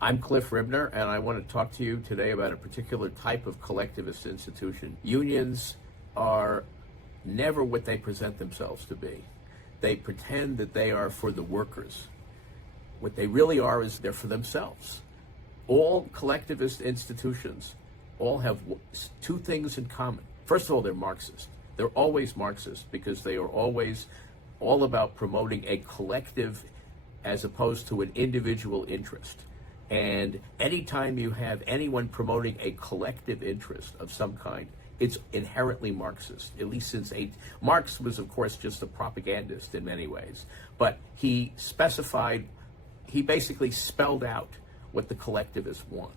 I'm Cliff Ribner, and I want to talk to you today about a particular type of collectivist institution. Unions are never what they present themselves to be. They pretend that they are for the workers. What they really are is they're for themselves. All collectivist institutions all have two things in common. First of all, they're Marxist. They're always Marxist because they are always all about promoting a collective as opposed to an individual interest. And anytime you have anyone promoting a collective interest of some kind, it's inherently Marxist, at least since Marx was, of course, just a propagandist in many ways. But he basically spelled out what the collectivists want.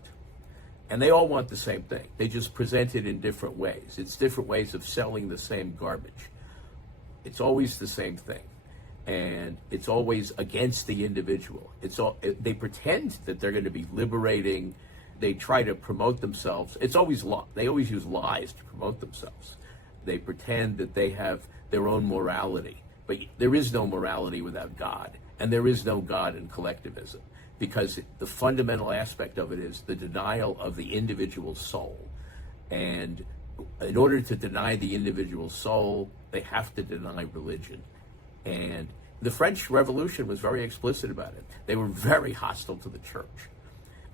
And they all want the same thing. They just present it in different ways. It's different ways of selling the same garbage. It's always the same thing. And it's always against the individual. They pretend that they're going to be liberating. They try to promote themselves. They always use lies to promote themselves. They pretend that they have their own morality, but there is no morality without God, and there is no God in collectivism, because the fundamental aspect of it is the denial of the individual soul. And in order to deny the individual soul, they have to deny religion. And the French Revolution was very explicit about it. They were very hostile to the church.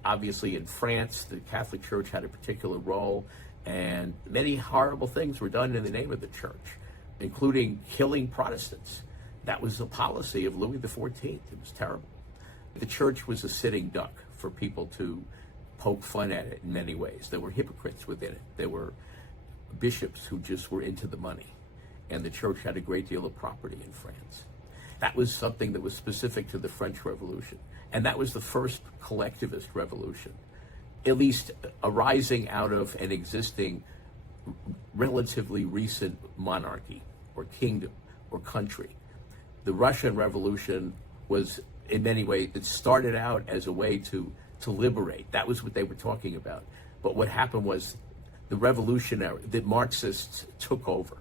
Obviously, in France, the Catholic Church had a particular role, and many horrible things were done in the name of the church, including killing Protestants. That was the policy of Louis XIV. It was terrible. The church was a sitting duck for people to poke fun at it in many ways. There were hypocrites within it. There were bishops who just were into the money. And the church had a great deal of property in France. That was something that was specific to the French Revolution. And that was the first collectivist revolution, at least arising out of an existing relatively recent monarchy or kingdom or country. The Russian Revolution was, in many ways, it started out as a way to liberate. That was what they were talking about. But what happened was the Marxists took over.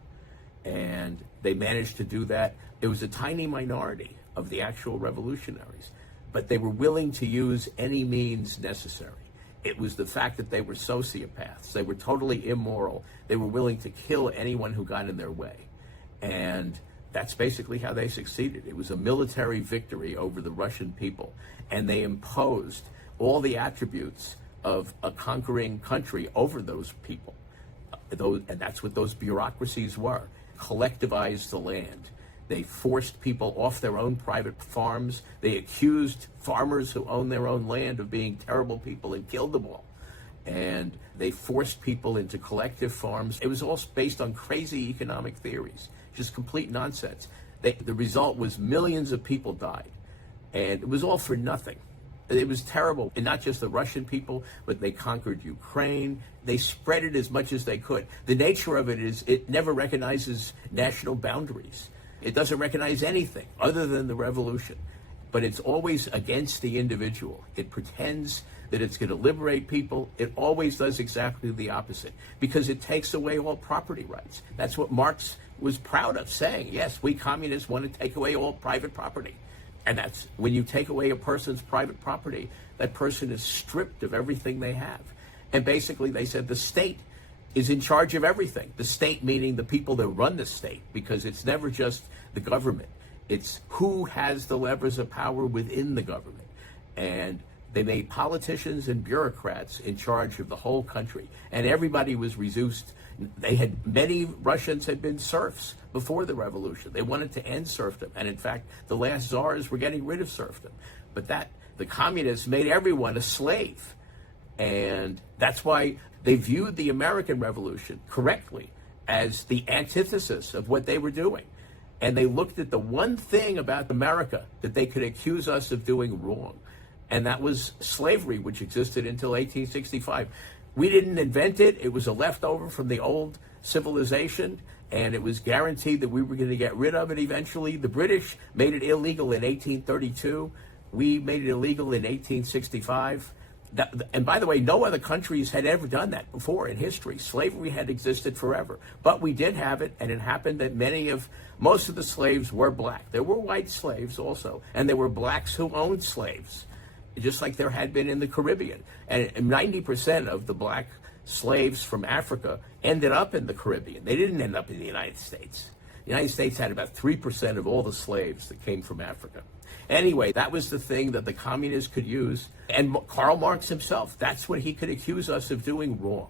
And they managed to do that. It was a tiny minority of the actual revolutionaries, but they were willing to use any means necessary. It was the fact that they were sociopaths. They were totally immoral. They were willing to kill anyone who got in their way. And that's basically how they succeeded. It was a military victory over the Russian people. And they imposed all the attributes of a conquering country over those people. And that's what those bureaucracies were. Collectivized the land. They forced people off their own private farms. They accused farmers who owned their own land of being terrible people and killed them all. And they forced people into collective farms. It was all based on crazy economic theories, just complete nonsense. The result was millions of people died. And it was all for nothing. It was terrible. And not just the Russian people, but they conquered Ukraine. They spread it as much as they could. The nature of it is it never recognizes national boundaries. It doesn't recognize anything other than the revolution. But it's always against the individual. It pretends that it's going to liberate people. It always does exactly the opposite because it takes away all property rights. That's what Marx was proud of saying. Yes, we communists want to take away all private property. And that's when you take away a person's private property, that person is stripped of everything they have. And basically they said the state is in charge of everything. The state meaning the people that run the state, because it's never just the government. It's who has the levers of power within the government. And they made politicians and bureaucrats in charge of the whole country. And everybody was reduced. Many Russians had been serfs before the revolution. They wanted to end serfdom. And in fact, the last czars were getting rid of serfdom. But the communists made everyone a slave. And that's why they viewed the American Revolution correctly as the antithesis of what they were doing. And they looked at the one thing about America that they could accuse us of doing wrong. And that was slavery, which existed until 1865. We didn't invent it. It was a leftover from the old civilization, and it was guaranteed that we were going to get rid of it eventually. The British made it illegal in 1832. We made it illegal in 1865. And by the way, no other countries had ever done that before in history. Slavery had existed forever. But we did have it, and it happened that most of the slaves were black. There were white slaves also, and there were blacks who owned slaves. just like there had been in the Caribbean. And 90% of the black slaves from Africa ended up in the Caribbean. They didn't end up in the United States. The United States had about 3% of all the slaves that came from Africa. Anyway, that was the thing that the communists could use. And Karl Marx himself, that's what he could accuse us of doing wrong.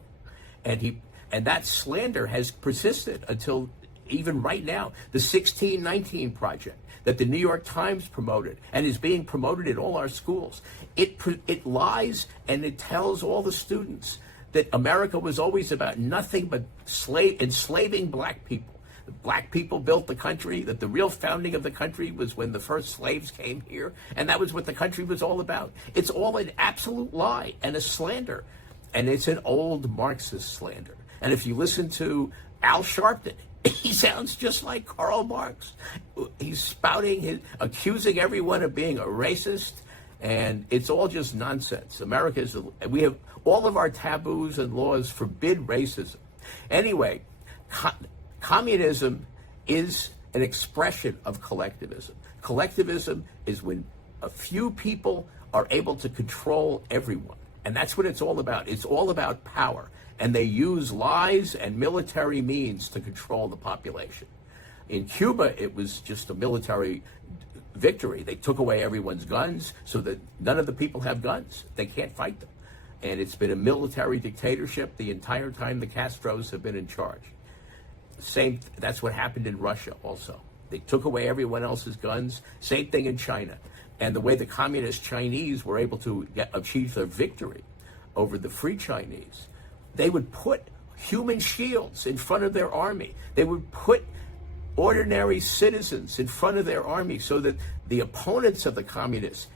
And that slander has persisted until even right now. The 1619 Project that the New York Times promoted and is being promoted in all our schools, it lies and it tells all the students that America was always about nothing but enslaving black people. The black people built the country, that the real founding of the country was when the first slaves came here, and that was what the country was all about. It's all an absolute lie and a slander, and it's an old Marxist slander. And if you listen to Al Sharpton, he sounds just like Karl Marx. He's spouting, accusing everyone of being a racist, and it's all just nonsense. We have all of our taboos and laws forbid racism. Anyway, communism is an expression of collectivism. Collectivism is when a few people are able to control everyone. And that's what it's all about. It's all about power. And they use lies and military means to control the population. In Cuba, it was just a military victory. They took away everyone's guns so that none of the people have guns. They can't fight them. And it's been a military dictatorship the entire time the Castros have been in charge. That's what happened in Russia also. They took away everyone else's guns. Same thing in China. And the way the communist Chinese were able to achieve their victory over the free Chinese, they would put human shields in front of their army. They would put ordinary citizens in front of their army so that the opponents of the communists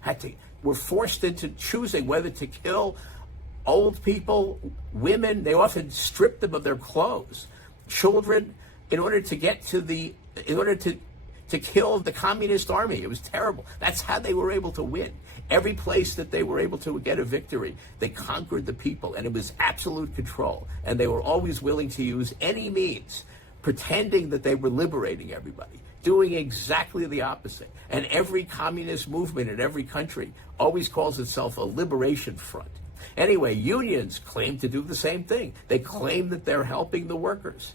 were forced into choosing whether to kill old people, women. They often stripped them of their clothes, children, in order to kill the communist army. It was terrible. That's how they were able to win. Every place that they were able to get a victory, they conquered the people, and it was absolute control. And they were always willing to use any means, pretending that they were liberating everybody, doing exactly the opposite. And every communist movement in every country always calls itself a liberation front. Anyway, unions claim to do the same thing. They claim that they're helping the workers.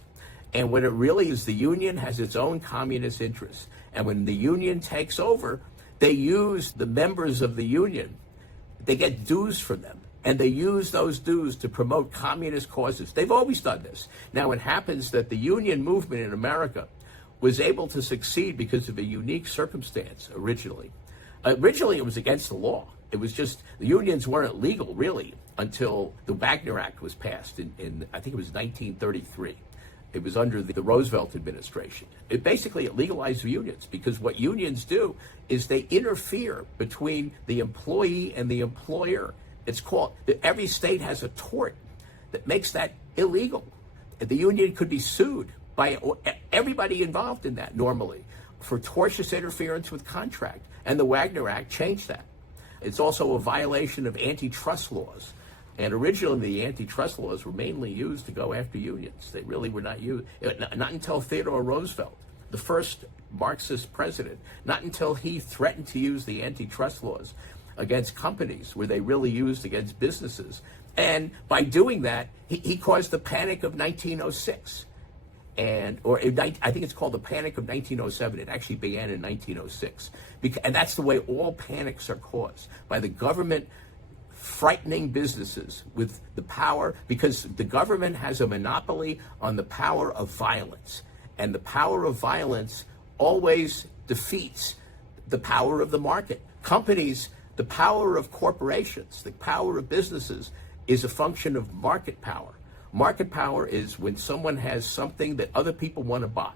And what it really is, the union has its own communist interests. And when the union takes over, they use the members of the union. They get dues from them. And they use those dues to promote communist causes. They've always done this. Now, it happens that the union movement in America was able to succeed because of a unique circumstance originally. Originally, it was against the law. It was just, the unions weren't legal, really, until the Wagner Act was passed in I think it was 1933. It was under the Roosevelt administration. It legalized unions, because what unions do is they interfere between the employee and the employer. It's called, every state has a tort that makes that illegal. The union could be sued by everybody involved in that normally for tortious interference with contract. And the Wagner Act changed that. It's also a violation of antitrust laws. And originally, the antitrust laws were mainly used to go after unions. They really were not used, not until Theodore Roosevelt, the first Marxist president, not until he threatened to use the antitrust laws against companies were they really used against businesses. And by doing that, he caused the Panic of 1906. I think it's called the Panic of 1907. It actually began in 1906. And that's the way all panics are caused, by the government frightening businesses with the power, because the government has a monopoly on the power of violence. And the power of violence always defeats the power of the market. Companies, the power of corporations, the power of businesses is a function of market power. Market power is when someone has something that other people want to buy.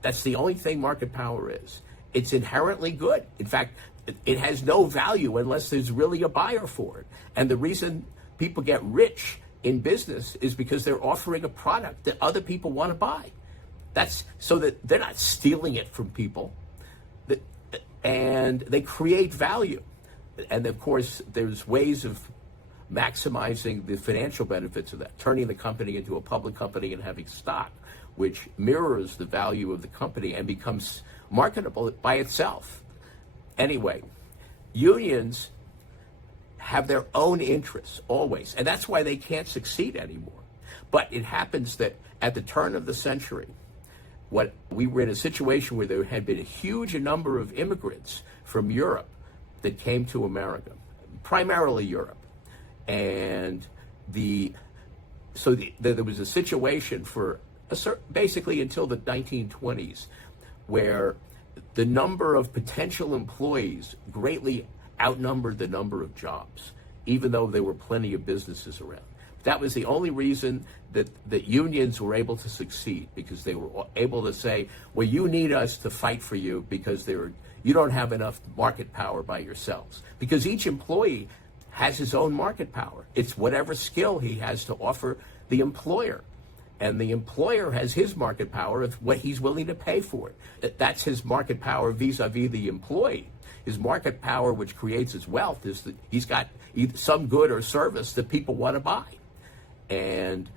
That's the only thing market power is. It's inherently good. In fact, it has no value unless there's really a buyer for it. And the reason people get rich in business is because they're offering a product that other people want to buy. That's so that they're not stealing it from people. And they create value. And of course, there's ways of maximizing the financial benefits of that, turning the company into a public company and having stock, which mirrors the value of the company and becomes marketable by itself. Anyway, unions have their own interests always. And that's why they can't succeed anymore. But it happens that at the turn of the century, we were in a situation where there had been a huge number of immigrants from Europe that came to America, primarily Europe. And there was a situation for basically until the 1920s where the number of potential employees greatly outnumbered the number of jobs, even though there were plenty of businesses around. That was the only reason that unions were able to succeed, because they were able to say, well, you need us to fight for you because you don't have enough market power by yourselves. Because each employee has his own market power. It's whatever skill he has to offer the employer. And the employer has his market power of what he's willing to pay for it. That's his market power vis-a-vis the employee. His market power, which creates his wealth, is that he's got some good or service that people want to buy. And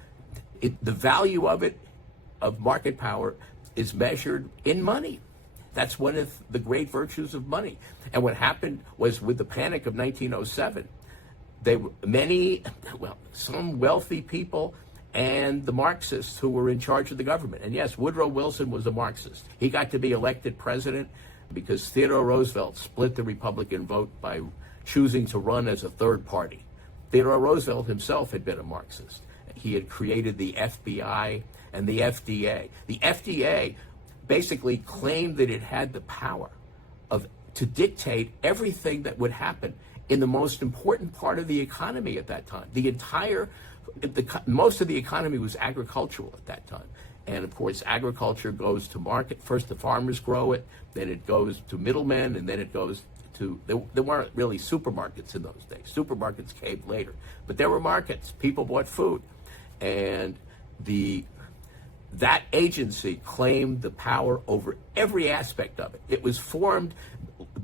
the value of market power is measured in money. That's one of the great virtues of money. And what happened was, with the Panic of 1907, some wealthy people and the Marxists who were in charge of the government. And yes, Woodrow Wilson was a Marxist. He got to be elected president because Theodore Roosevelt split the Republican vote by choosing to run as a third party. Theodore Roosevelt himself had been a Marxist. He had created the FBI and the FDA. The FDA basically claimed that it had the power to dictate everything that would happen in the most important part of the economy at that time. Most of the economy was agricultural at that time. And of course, agriculture goes to market. First, the farmers grow it, then it goes to middlemen, and then it goes to, there weren't really supermarkets in those days. Supermarkets came later. But there were markets. People bought food. And that agency claimed the power over every aspect of it. It was formed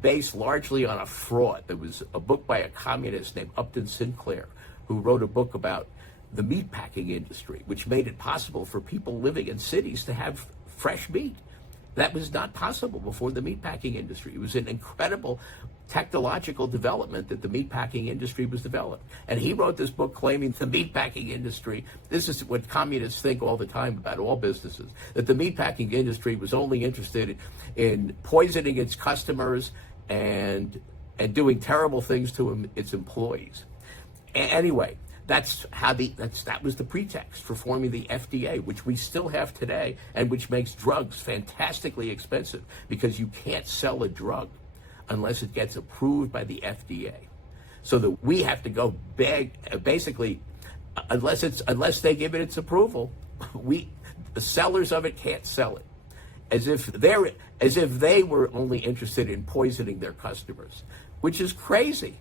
based largely on a fraud. There was a book by a communist named Upton Sinclair who wrote a book about the meatpacking industry, which made it possible for people living in cities to have fresh meat. That was not possible before the meatpacking industry. It was an incredible technological development that the meatpacking industry was developed. And he wrote this book claiming the meatpacking industry, this is what communists think all the time about all businesses, that the meatpacking industry was only interested in poisoning its customers and doing terrible things to its employees. Anyway, that was the pretext for forming the FDA, which we still have today, and which makes drugs fantastically expensive, because you can't sell a drug unless it gets approved by the FDA. So that we have to go beg, basically, unless they give it its approval, the sellers of it can't sell it, as if they were only interested in poisoning their customers, which is crazy.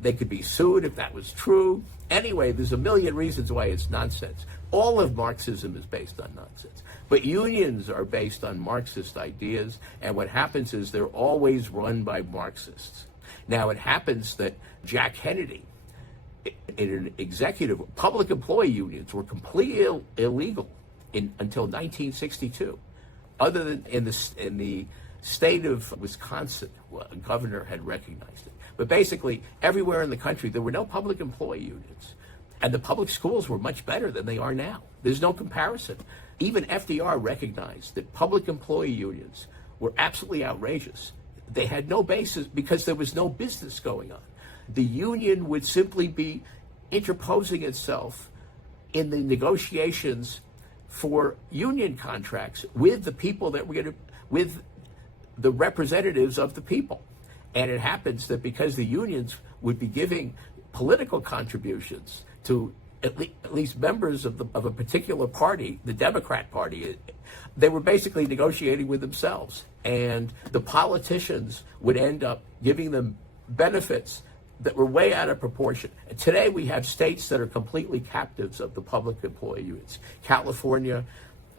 They could be sued if that was true. Anyway, there's a million reasons why it's nonsense. All of Marxism is based on nonsense. But unions are based on Marxist ideas, and what happens is they're always run by Marxists. Now, it happens that Jack Kennedy, in an executive, public employee unions were completely illegal until 1962. Other than in the state of Wisconsin, a governor had recognized it. But basically, everywhere in the country, there were no public employee unions. And the public schools were much better than they are now. There's no comparison. Even FDR recognized that public employee unions were absolutely outrageous. They had no basis because there was no business going on. The union would simply be interposing itself in the negotiations for union contracts with the people with the representatives of the people. And it happens that because the unions would be giving political contributions to at least members of a particular party, the Democrat Party, they were basically negotiating with themselves. And the politicians would end up giving them benefits that were way out of proportion. And today we have states that are completely captives of the public employee unions. California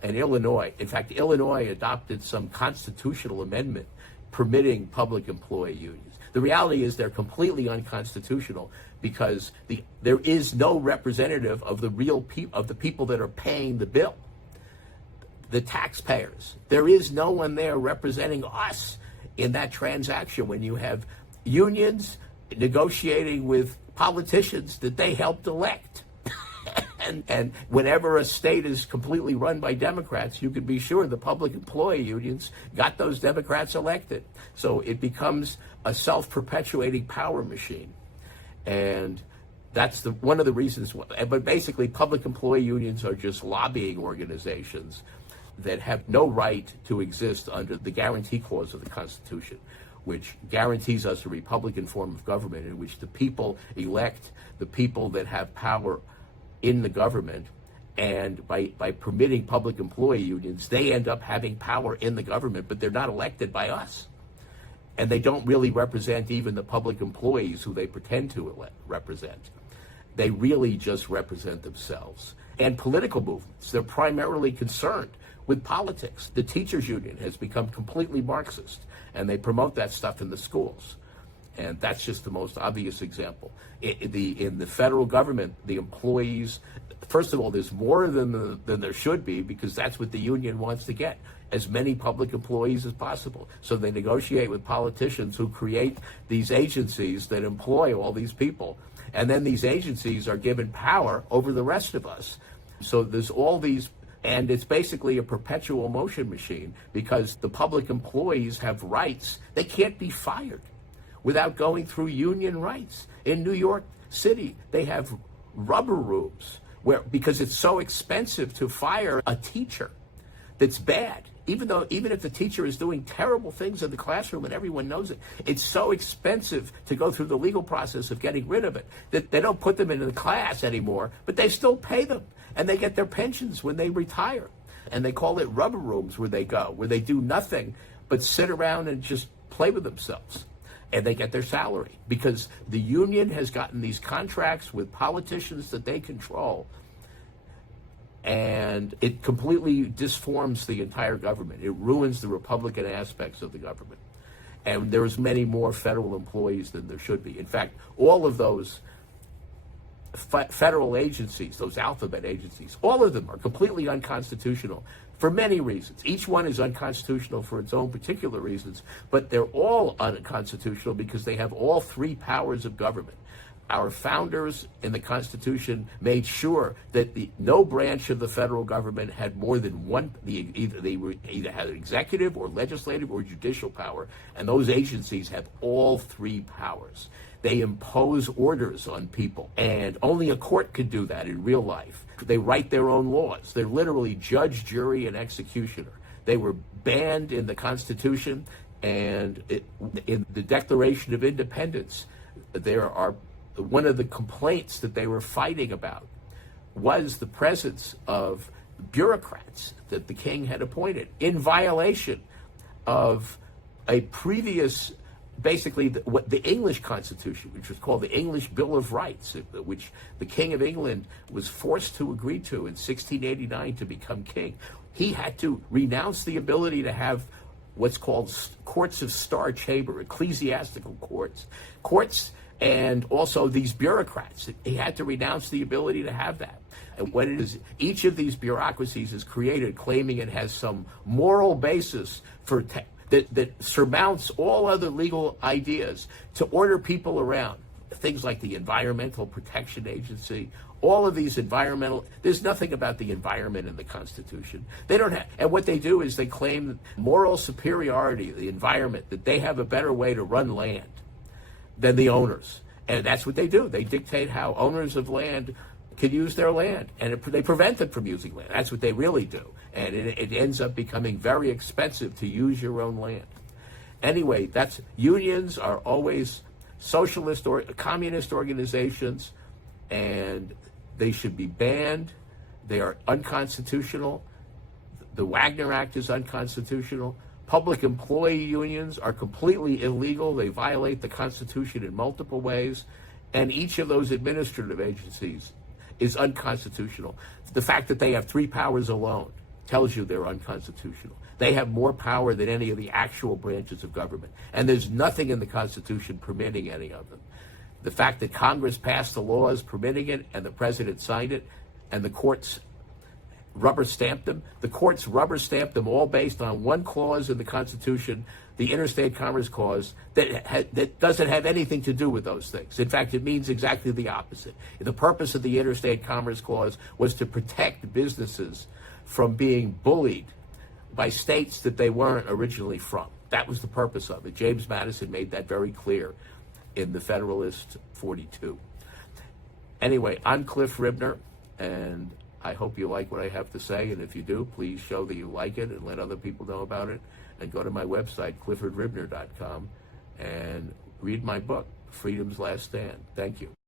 and Illinois. In fact, Illinois adopted some constitutional amendment permitting public employee unions. The reality is they're completely unconstitutional because there is no representative of the real of the people that are paying the bill, the taxpayers. There is no one there representing us in that transaction when you have unions negotiating with politicians that they helped elect. And whenever a state is completely run by Democrats, you can be sure the public employee unions got those Democrats elected. So it becomes a self-perpetuating power machine. And that's one of the reasons. But basically, public employee unions are just lobbying organizations that have no right to exist under the guarantee clause of the Constitution, which guarantees us a Republican form of government in which the people elect the people that have power in the government. And by permitting public employee unions, they end up having power in the government, but they're not elected by us. And they don't really represent even the public employees who they pretend to represent. They really just represent themselves. And political movements, they're primarily concerned with politics. The teachers union has become completely Marxist, and they promote that stuff in the schools. And that's just the most obvious example. In the federal government, the employees, first of all, there's more than there should be, because that's what the union wants to get, as many public employees as possible. So they negotiate with politicians who create these agencies that employ all these people. And then these agencies are given power over the rest of us. So there's all these, and it's basically a perpetual motion machine, because the public employees have rights. They can't be fired without going through union rights. In New York City, they have rubber rooms because it's so expensive to fire a teacher that's bad. Even if the teacher is doing terrible things in the classroom and everyone knows it, it's so expensive to go through the legal process of getting rid of it that they don't put them into the class anymore, but they still pay them, and they get their pensions when they retire. And they call it rubber rooms where they go, where they do nothing but sit around and just play with themselves. And they get their salary because the union has gotten these contracts with politicians that they control, and it completely disforms the entire government. It ruins the Republican aspects of the government. And there's many more federal employees than there should be. In fact, all of those federal agencies, those alphabet agencies, all of them are completely unconstitutional for many reasons. Each one is unconstitutional for its own particular reasons, but they're all unconstitutional because they have all three powers of government. Our founders in the Constitution made sure that no branch of the federal government had more than one. They either had executive or legislative or judicial power, and those agencies have all three powers. They impose orders on people, and only a court could do that in real life. They write their own laws. They're literally judge, jury, and executioner. They were banned in the Constitution, and in the Declaration of Independence, there are one of the complaints that they were fighting about was the presence of bureaucrats that the king had appointed in violation of a previous, basically the English Constitution, which was called the English Bill of Rights, which the King of England was forced to agree to in 1689 to become king. He had to renounce the ability to have what's called courts of star chamber, ecclesiastical courts, and also these bureaucrats. He had to renounce the ability to have that. And what it is, each of these bureaucracies is created claiming it has some moral basis for that surmounts all other legal ideas to order people around. Things like the Environmental Protection Agency, all of these there's nothing about the environment in the Constitution. They don't have, and what they do is they claim moral superiority of the environment, that they have a better way to run land than the owners. And that's what they do. They dictate how owners of land can use their land, and they prevent them from using land. That's what they really do. And it ends up becoming very expensive to use your own land. Anyway, unions are always socialist or communist organizations, and they should be banned. They are unconstitutional. The Wagner Act is unconstitutional. Public employee unions are completely illegal. They violate the Constitution in multiple ways. And each of those administrative agencies is unconstitutional. The fact that they have three powers alone tells you they're unconstitutional. They have more power than any of the actual branches of government. And there's nothing in the Constitution permitting any of them. The fact that Congress passed the laws permitting it, and the president signed it, and the courts rubber stamped them. The courts rubber stamped them all based on one clause in the Constitution the Interstate Commerce Clause that doesn't have anything to do with those things. In fact, it means exactly the opposite. The purpose of the Interstate Commerce Clause was to protect businesses from being bullied by states that they weren't originally from. That was the purpose of it. James Madison made that very clear in the Federalist 42. Anyway, I'm Cliff Ribner, and I hope you like what I have to say, and if you do, please show that you like it and let other people know about it, and go to my website, cliffordribner.com, and read my book, Freedom's Last Stand. Thank you.